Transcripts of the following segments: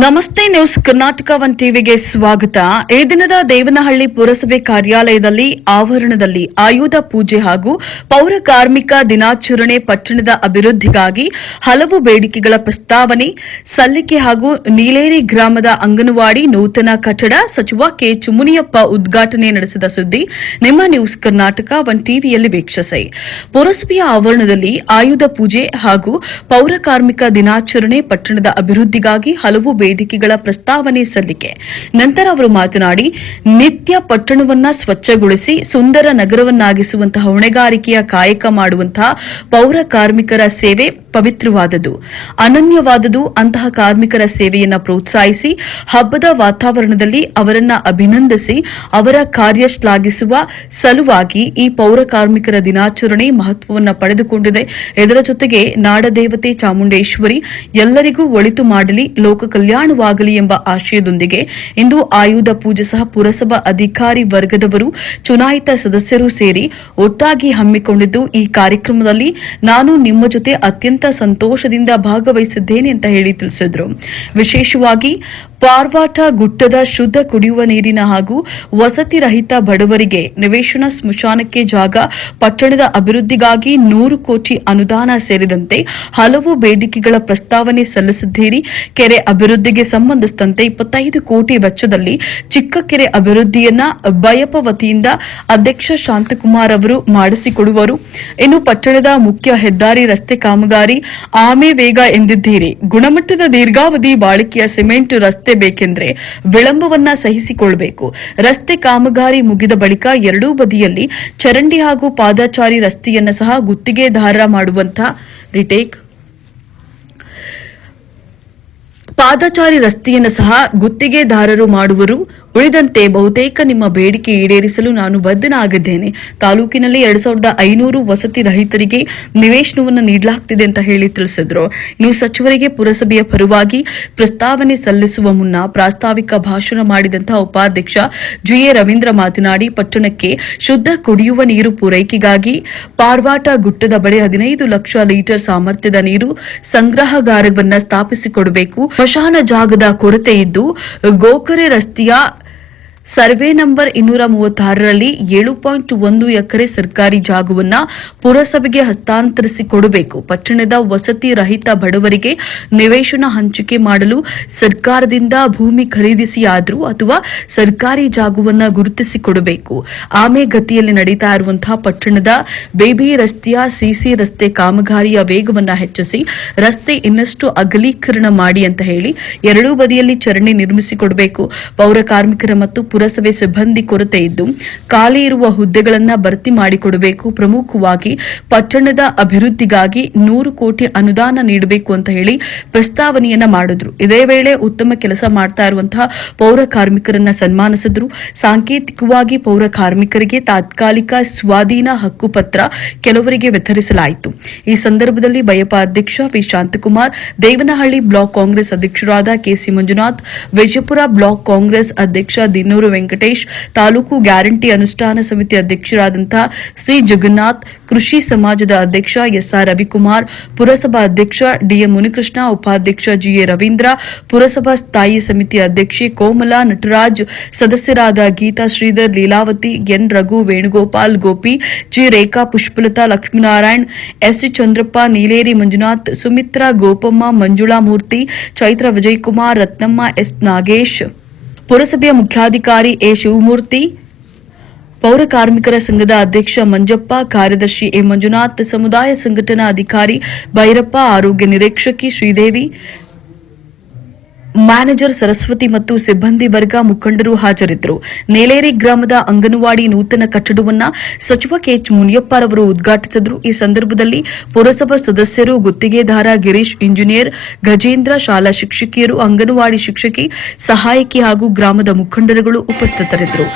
ನಮಸ್ತೆ news Karnataka one ಟಿವಿಗೆ ಸ್ವಾಗತ. ಈ ದಿನದ ದೇವನಹಳ್ಳಿ ಪುರಸಭೆ ಕಾರ್ಯಾಲಯದಲ್ಲಿ ಆವರಣದಲ್ಲಿ ಆಯುಧ ಪೂಜೆ ಹಾಗೂ ಪೌರ ಕಾರ್ಮಿಕ ದಿನಾಚರಣೆ ಪಟ್ಟಣದ ಅಭಿವೃದ್ಧಿಗಾಗಿ ಹಲವು ಬೇಡಿಕೆಗಳ ಪ್ರಸ್ತಾವನೆ, ಸಲ್ಲಿಕೆ ಹಾಗೂ ನೀಲೇರಿ ಗ್ರಾಮದ ಅಂಗನವಾಡಿ ನೂತನ ಕಟ್ಟಡ ಸಚಿವ ಕೆ ಚುಮುನಿಯಪ್ಪ ಉದ್ಘಾಟನೆ ನಡೆಸಿದ ಸುದ್ದಿ ನಿಮ್ಮ ನ್ಯೂಸ್ ಕರ್ನಾಟಕ ಒನ್ ಟಿವಿಯಲ್ಲಿ ವೀಕ್ಷಿಸಿ. ಪುರಸಭೆಯ ಆವರಣದಲ್ಲಿ ಆಯುಧ ಪೂಜೆ ಹಾಗೂ ಪೌರ ಕಾರ್ಮಿಕ ದಿನಾಚರಣೆ ಪಟ್ಟಣದ ಅಭಿವೃದ್ಧಿಗಾಗಿ ಹಲವು ಬೇಡಿಕೆಗಳ ಪ್ರಸ್ತಾವನೆ ಸಲ್ಲಿಕೆ. ನಂತರ ಅವರು ಮಾತನಾಡಿ, ನಿತ್ಯ ಪಟ್ಟಣವನ್ನ ಸ್ವಚ್ಛಗೊಳಿಸಿ ಸುಂದರ ನಗರವನ್ನಾಗಿಸುವಂತಹ ಹೊಣೆಗಾರಿಕೆಯ ಕಾಯಕ ಮಾಡುವಂತಹ ಪೌರ ಕಾರ್ಮಿಕರ ಸೇವೆ ಪವಿತ್ರವಾದದು. ಅನನ್ಯವಾದದು ಅಂತಹ ಕಾರ್ಮಿಕರ ಸೇವೆಯನ್ನ ಪ್ರೋತ್ಸಾಹಿಸಿ, ಹಬ್ಬದ ವಾತಾವರಣದಲ್ಲಿ ಅವರನ್ನ ಅಭಿನಂದಿಸಿ, ಅವರ ಕಾರ್ಯ ಶ್ಲಾಘಿಸುವ ಸಲುವಾಗಿ ಈ ಪೌರ ಕಾರ್ಮಿಕರ ದಿನಾಚರಣೆ ಮಹತ್ವವನ್ನು ಪಡೆದುಕೊಂಡಿದೆ. ಇದರ ಜೊತೆಗೆ ನಾಡದೇವತೆ ಚಾಮುಂಡೇಶ್ವರಿ ಎಲ್ಲರಿಗೂ ಒಳಿತು ಮಾಡಲಿ ಲೋಕ ಕಲ್ಯಾಣವಾಗಲಿ ಎಂಬ ಆಶಯದೊಂದಿಗೆ ಇಂದು ಆಯುಧ ಪೂಜೆ ಸಹ ಪುರಸಭಾ ಅಧಿಕಾರಿ ವರ್ಗದವರು, ಚುನಾಯಿತ ಸದಸ್ಯರು ಸೇರಿ ಒಟ್ಟಾಗಿ ಹಮ್ಮಿಕೊಂಡಿದ್ದು ಈ ಕಾರ್ಯಕ್ರಮದಲ್ಲಿ ನಾನು ನಿಮ್ಮ ಜೊತೆ ಅತ್ಯಂತ ಸಂತೋಷದಿಂದ ಭಾಗವಹಿಸಿದ್ದೇನೆ ಅಂತ ಹೇಳಿ ತಿಳಿಸಿದ್ರು. ವಿಶೇಷವಾಗಿ ಪಾರ್ವಾಟ ಗುಟ್ಟದ ಶುದ್ಧ ಕುಡಿಯುವ ನೀರಿನ ಹಾಗೂ ವಸತಿ ರಹಿತ ಬಡವರಿಗೆ ನಿವೇಶನ ಸ್ಮಶಾನಕ್ಕೆ ಜಾಗ ಪಟ್ಟಣದ ಅಭಿವೃದ್ಧಿಗಾಗಿ ನೂರು ಕೋಟಿ ಅನುದಾನ ಸೇರಿದಂತೆ ಹಲವು ಬೇಡಿಕೆಗಳ ಪ್ರಸ್ತಾವನೆ ಸಲ್ಲಿಸಿದ್ದೀರಿ. ಕೆರೆ ಅಭಿವೃದ್ಧಿಗೆ ಸಂಬಂಧಿಸಿದಂತೆ ಇಪ್ಪತ್ತೈದು ಕೋಟಿ ವೆಚ್ಚದಲ್ಲಿ ಚಿಕ್ಕ ಕೆರೆ ಅಭಿವೃದ್ಧಿಯನ್ನ ಬಯಪ ವತಿಯಿಂದ ಅಧ್ಯಕ್ಷ ಶಾಂತಕುಮಾರ್ ಅವರು ಮಾಡಿಸಿಕೊಡುವರು. ಇನ್ನು ಪಟ್ಟಣದ ಮುಖ್ಯ ಹೆದ್ದಾರಿ ರಸ್ತೆ ಕಾಮಗಾರಿ ಆಮೆ ವೇಗ ಎಂದಿದ್ದೀರಿ. ಗುಣಮಟ್ಟದ ದೀರ್ಘಾವಧಿ ಬಾಳಿಕೆಯ ಸಿಮೆಂಟ್ ರಸ್ತೆ ಬೇಕೆಂದ್ರೆ ವಿಳಂಬವನ್ನ ಸಹಿಸಿಕೊಳ್ಳಬೇಕು ರಸ್ತೆ ಕಾಮಗಾರಿ ಮುಗಿದ ಬಳಿಕ ಎರಡೂ ಬದಿಯಲ್ಲಿ ಚರಂಡಿ ಹಾಗೂ ಪಾದಚಾರಿ ರಸ್ತೆಯನ್ನು ಸಹ ಗುತ್ತಿಗೆದಾರ ಮಾಡುವಂತಹ ರಿಟೇಕ್. ಪಾದಚಾರಿ ರಸ್ತೆಯನ್ನು ಸಹ ಗುತ್ತಿಗೆದಾರರು ಮಾಡುವರು. ಉಳಿದಂತೆ ಬಹುತೇಕ ನಿಮ್ಮ ಬೇಡಿಕೆ ಈಡೇರಿಸಲು ನಾನು ಬದ್ಧನಾಗಿದ್ದೇನೆ. ತಾಲೂಕಿನಲ್ಲಿ ಎರಡ್ ಸಾವಿರದ ಐನೂರು ವಸತಿ ರಹಿತರಿಗೆ ನಿವೇಶನವನ್ನು ನೀಡಲಾಗ್ತಿದೆ ಅಂತ ಹೇಳಿ ತಿಳಿಸಿದ್ರು. ಇನ್ನು ಸಚಿವರಿಗೆ ಪುರಸಭೆಯ ಪರವಾಗಿ ಪ್ರಸ್ತಾವನೆ ಸಲ್ಲಿಸುವ ಮುನ್ನ ಪ್ರಾಸ್ತಾವಿಕ ಭಾಷಣ ಮಾಡಿದಂತಹ ಉಪಾಧ್ಯಕ್ಷ ಜಿಎ ರವೀಂದ್ರ ಮಾತನಾಡಿ, ಪಟ್ಟಣಕ್ಕೆ ಶುದ್ಧ ಕುಡಿಯುವ ನೀರು ಪೂರೈಕೆಗಾಗಿ ಪಾರ್ವಾಟ ಗುಟ್ಟದ ಬಳಿ ಹದಿನೈದು ಲಕ್ಷ ಲೀಟರ್ ಸಾಮರ್ಥ್ಯದ ನೀರು ಸಂಗ್ರಹಗಾರವನ್ನ ಸ್ಥಾಪಿಸಿಕೊಡಬೇಕು. ಸ್ಮಶಾನ ಜಾಗದ ಕೊರತೆ ಇದ್ದು ಗೋಕರೆ ರಸ್ತೆಯ ಸರ್ವೆ ನಂಬರ್ ಇನ್ನೂರ ಮೂವತ್ತಾರರಲ್ಲಿ ಏಳು ಪಾಯಿಂಟ್ ಒಂದು ಎಕರೆ ಸರ್ಕಾರಿ ಜಾಗವನ್ನ ಪುರಸಭೆಗೆ ಹಸ್ತಾಂತರಿಸಿ ಕೊಡಬೇಕು ಪಟ್ಟಣದ ವಸತಿ ರಹಿತ ಬಡವರಿಗೆ ನಿವೇಶನ ಹಂಚಿಕೆ ಮಾಡಲು ಸರ್ಕಾರದಿಂದ ಭೂಮಿ ಖರೀದಿಸಿಯಾದರೂ ಅಥವಾ ಸರ್ಕಾರಿ ಜಾಗವನ್ನ ಗುರುತಿಸಿ ಕೊಡಬೇಕು ಆಮೆ ಗತಿಯಲ್ಲಿ ನಡೀತಾ ಇರುವಂತಹ ಪಟ್ಟಣದ ಬೇಬಿ ರಸ್ತೆಯ ಸಿಸಿ ರಸ್ತೆ ಕಾಮಗಾರಿಯ ವೇಗವನ್ನ ಹೆಚ್ಚಿಸಿ ರಸ್ತೆ ಇನ್ನಷ್ಟು ಅಗಲೀಕರಣ ಮಾಡಿ ಅಂತ ಹೇಳಿ ಎರಡೂ ಬದಿಯಲ್ಲಿ ಚರಂಡಿ ನಿರ್ಮಿಸಿಕೊಡಬೇಕು. ಪೌರ ಕಾರ್ಮಿಕರ ಮತ್ತು ಪುರಸಭೆ ಸಿಬ್ಬಂದಿ ಕೊರತೆ ಇದ್ದು, ಖಾಲಿ ಇರುವ ಹುದ್ದೆಗಳನ್ನು ಭರ್ತಿ ಮಾಡಿಕೊಡಬೇಕು, ಪ್ರಮುಖವಾಗಿ ಪಟ್ಟಣದ ಅಭಿವೃದ್ಧಿಗಾಗಿ ನೂರು ಕೋಟಿ ಅನುದಾನ ನೀಡಬೇಕು ಅಂತ ಹೇಳಿ ಪ್ರಸ್ತಾವನೆಯನ್ನ ಮಾಡಿದ್ರು. ಇದೇ ವೇಳೆ ಉತ್ತಮ ಕೆಲಸ ಮಾಡ್ತಾ ಇರುವಂತಹ ಪೌರ ಕಾರ್ಮಿಕರನ್ನ ಸನ್ಮಾನಿಸಿದ್ರು. ಸಾಂಕೇತಿಕವಾಗಿ ಪೌರ ಕಾರ್ಮಿಕರಿಗೆ ತಾತ್ಕಾಲಿಕ ಸ್ವಾಧೀನ ಹಕ್ಕುಪತ್ರ ಕೆಲವರಿಗೆ ವಿತರಿಸಲಾಯಿತು. ಈ ಸಂದರ್ಭದಲ್ಲಿ ಬಯಪ ಅಧ್ಯಕ್ಷ ವಿ. ಶಾಂತಕುಮಾರ್, ದೇವನಹಳ್ಳಿ ಬ್ಲಾಕ್ ಕಾಂಗ್ರೆಸ್ ಅಧ್ಯಕ್ಷರಾದ ಕೆಸಿ ಮಂಜುನಾಥ್, ವಿಜಯಪುರ ಬ್ಲಾಕ್ ಕಾಂಗ್ರೆಸ್ ಅಧ್ಯಕ್ಷ ದಿನ್ನೂರು ವೆಂಕಟೇಶ್, ತಾಲೂಕು ಗ್ಯಾರಂಟಿ ಅನುಷ್ಠಾನ ಸಮಿತಿ ಅಧ್ಯಕ್ಷರಾದಂತಹ ಸಿ ಜಗನ್ನಾಥ್, ಕೃಷಿ ಸಮಾಜದ ಅಧ್ಯಕ್ಷ ಎಸ್ಆರ್ ರವಿಕುಮಾರ್, ಪುರಸಭಾ ಅಧ್ಯಕ್ಷ ಡಿಎಂ ಮುನಿಕೃಷ್ಣ, ಉಪಾಧ್ಯಕ್ಷ ಜಿಎ ರವೀಂದ್ರ, ಪುರಸಭಾ ಸ್ಥಾಯಿ ಸಮಿತಿ ಅಧ್ಯಕ್ಷೆ ಕೋಮಲಾ ನಟರಾಜ್, ಸದಸ್ಯರಾದ Geetha Sridhar, Leelavathi, N Raghu, Venugopal, Gopi, G Rekha, Pushpalatha, Lakshminarayan, S Chandrappa, Neeleri Manjunath, Sumitra Gopamma, Manjula Murthy, Chaitra Vijayakumar, Ratnamma, S Nagesh. ಪುರಸಭೆಯ ಮುಖ್ಯಾಧಿಕಾರಿ ಎ. ಶಿವಮೂರ್ತಿ, ಪೌರ ಕಾರ್ಮಿಕರ ಸಂಘದ ಅಧ್ಯಕ್ಷ ಮಂಜಪ್ಪ, ಕಾರ್ಯದರ್ಶಿ ಎ. ಮಂಜುನಾಥ್, ಸಮುದಾಯ ಸಂಘಟನಾ ಅಧಿಕಾರಿ ಭೈರಪ್ಪ ಆರೋಗ್ಯ ನಿರೀಕ್ಷಕಿ ಶ್ರೀದೇವಿ ಮ್ಯಾನೇಜರ್ ಸರಸ್ವತಿ ಮತ್ತು ಸಿಬ್ಬಂದಿ ವರ್ಗ ಮುಖಂಡರು ಹಾಜರಿದ್ದರು. ನೇಲೇರಿ ಗ್ರಾಮದ ಅಂಗನವಾಡಿ ನೂತನ ಕಟ್ಟಡವನ್ನು ಸಚಿವ ಕೆಎಚ್ ಮುನಿಯಪ್ಪರವರು ಉದ್ಘಾಟಿಸಿದರು. ಈ ಸಂದರ್ಭದಲ್ಲಿ ಪುರಸಭಾ ಸದಸ್ಯರು ಗುತ್ತಿಗೆದಾರ ಗಿರೀಶ್, ಇಂಜಿನಿಯರ್ ಗಜೇಂದ್ರ, ಶಾಲಾ ಶಿಕ್ಷಕಿಯರು, ಅಂಗನವಾಡಿ ಶಿಕ್ಷಕಿ, ಸಹಾಯಕಿ ಹಾಗೂ ಗ್ರಾಮದ ಮುಖಂಡರುಗಳು ಉಪಸ್ಥಿತರಿದ್ದರು.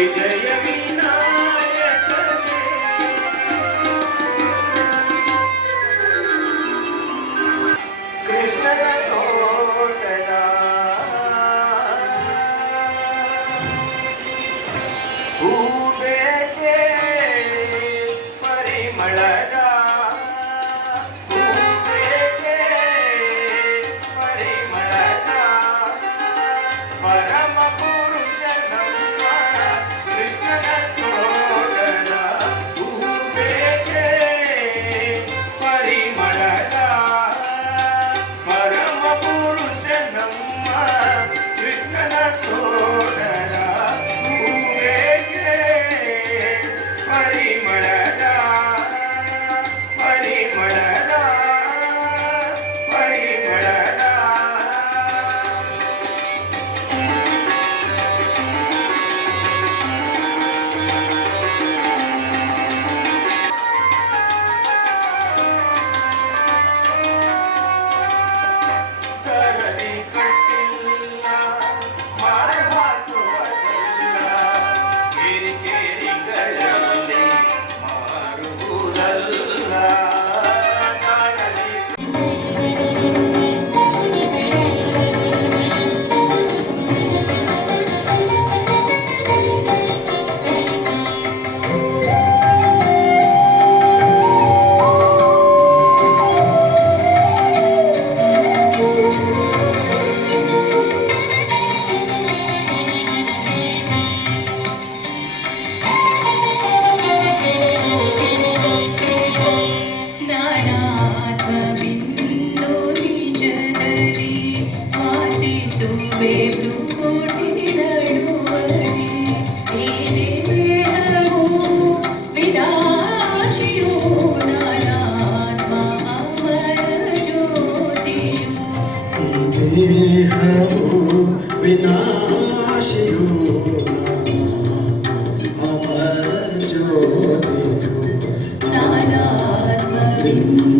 Amen. Espíritu.